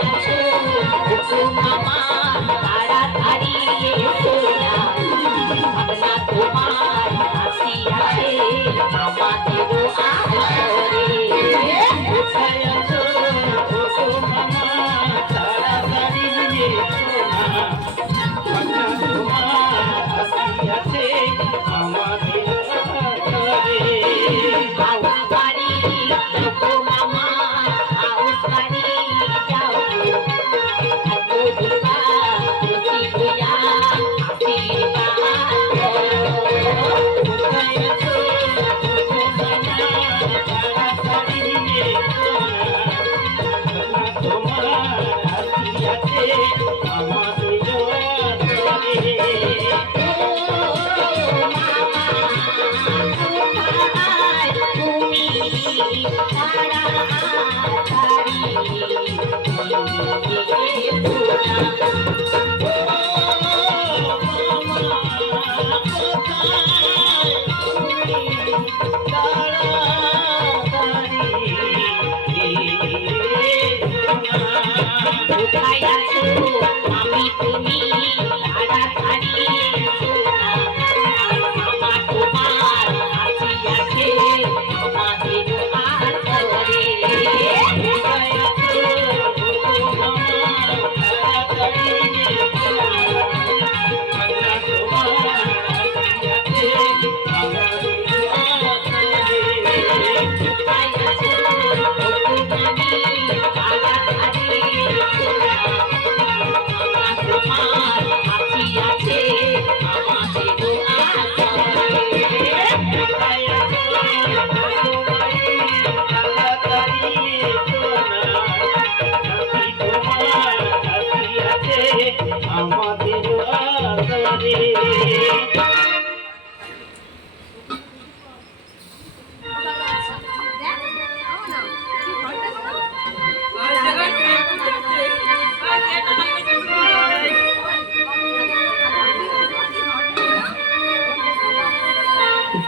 কিছু কিছু মামা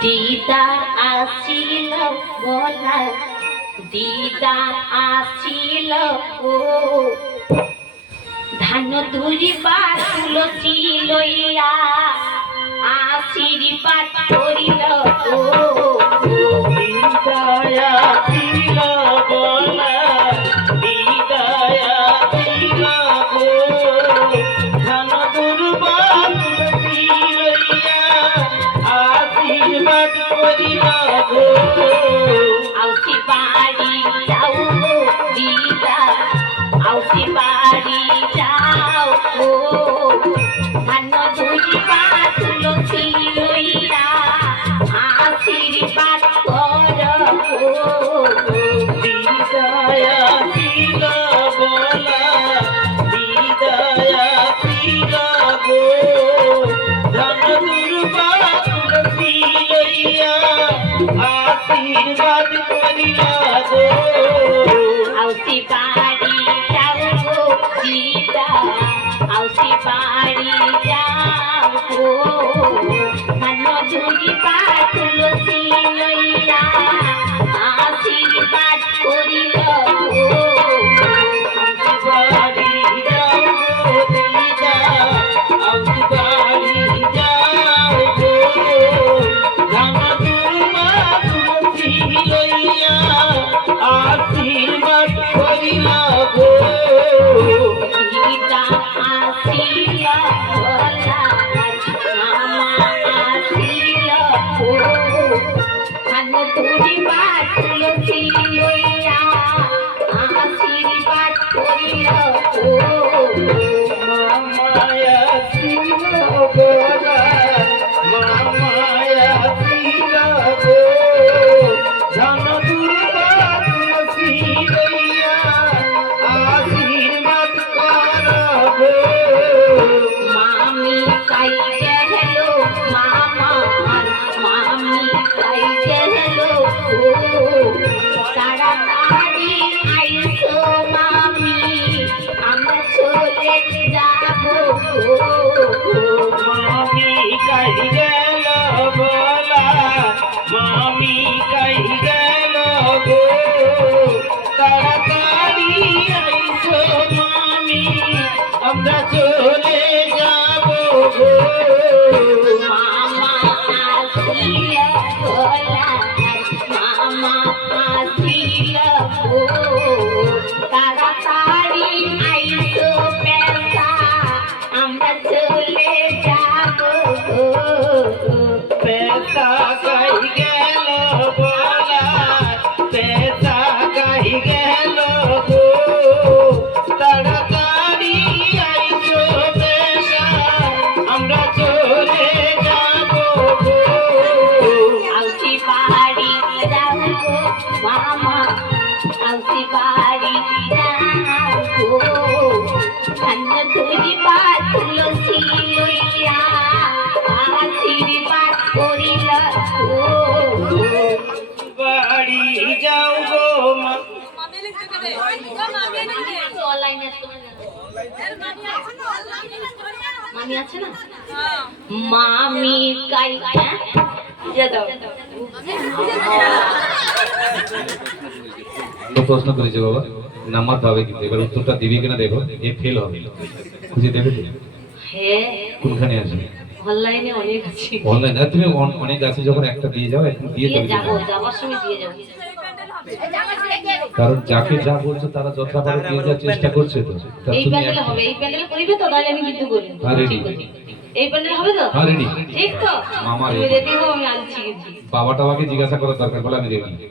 দিদার আসিল বলা দিদার আসিল ও। ধান ধুরি ধরিবা তুলসী লইয়া আশীর্বাদ করিল। ও ta ta ta আছে মামি আছে না? মামি কাই হ্যাঁ? প্রশ্ন করেছে বাবা নাম্বার হবে কিন্তু এবার উত্তরটা দিবি কিনা দেখো এ ফেল হবে। খুঁজে দেখো হে কোনখানে আছে? অনলাইনে অনেক আছে। অনলাইন তুমি অনেক আছে যখন একটা দিয়ে যাও এখন দিয়ে যাব যাবার সময় দিয়ে যাব। কারণ যাকে যা বলছো তারা যতটা পারে দিয়ে যাওয়ার চেষ্টা করছে তো। এই একটা- হবে এই প্যান্ডেলে করিবে তো তাহলে আমি কিন্তু। ঠিক। এই প্যান্ডেল হবে তো? ready। ঠিক তো? মামা তুমি রেডি। হো আমি আনছি কিন্তু বাবা টাবাকে জিজ্ঞাসা করার দরকার বলে আমি রেডি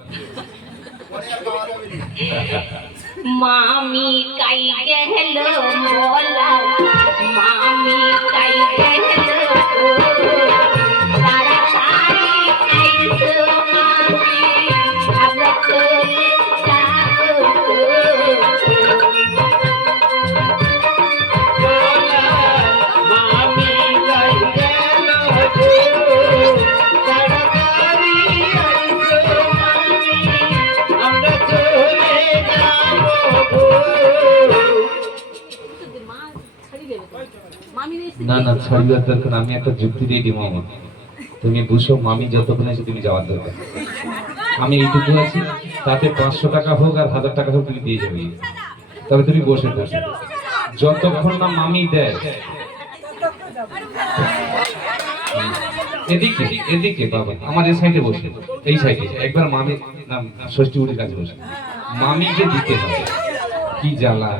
মামি কাই গেল বলা মামি কাই গেল না না ছাড়িবার দরকার আমি একটা যুক্তি দিয়ে দিব আমার। তুমি বুঝো, মামি যতক্ষণ আছে তুমি যাওয়ার দরকার। আমি এইটুকু আছি, তাতে পাঁচশো টাকা হোক আর হাজার টাকা হোক তুমি দিয়ে যাবে। তবে তুমি বসে বসে। যতক্ষণ না মামি দেয়। এদিকে এদিকে, বাবা, আমার এই সাইডে বসে। এই সাইডে একবার মামি, না, ষষ্ঠী উড়ির কাছে বসে। মামিকে দিতে হবে। কি জ্বালা।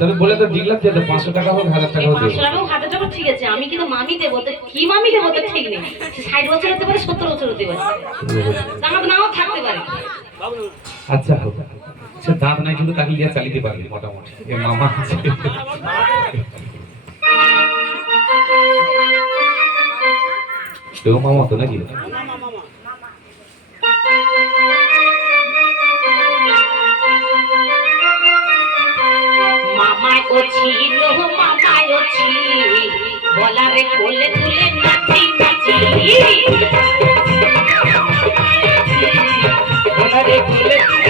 তবে বলে তো ডিগলাম যে পাঁচশো টাকা হোক হাজার টাকা হোক পাঁচশো টাকা হাজার টাকা ঠিক আছে। আমি কিন্তু মামি দেবো তো কি মামি দেবো তো ঠিক নেই। ষাট বছর হতে পারে সত্তর বছর হতে পারে। আমার নাও থাকতে পারে। আচ্ছা হোক। সে দাঁত নাই কিন্তু তাকে লিয়া চালিতে পারবে মোটামুটি। এ মামা আছে। তো মামা তো নাকি? মামায় ও ছিল মামায় ও ছিল বলারে কোলে তুলে নাচি নাচি ওনারে কোলে তুলে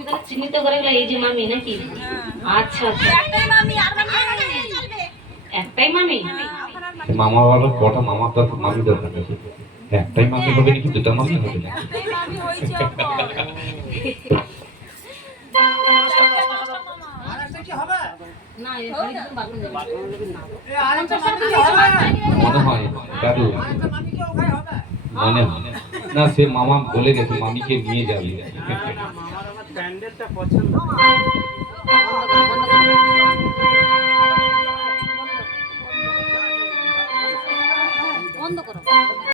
তুমি তাহলে চিহ্নিত করে গেলে এই যে মামি নাকি আচ্ছা আচ্ছা একটাই মামি মামা বলো কটা মামার দরকার মামি দরকার নাকি একটাই মামি হবে নাকি দুটা মামি হবে না তো মনে হয় মনে হয় না সে মামা বলে গেছে মামিকে নিয়ে যাবে পছন্দ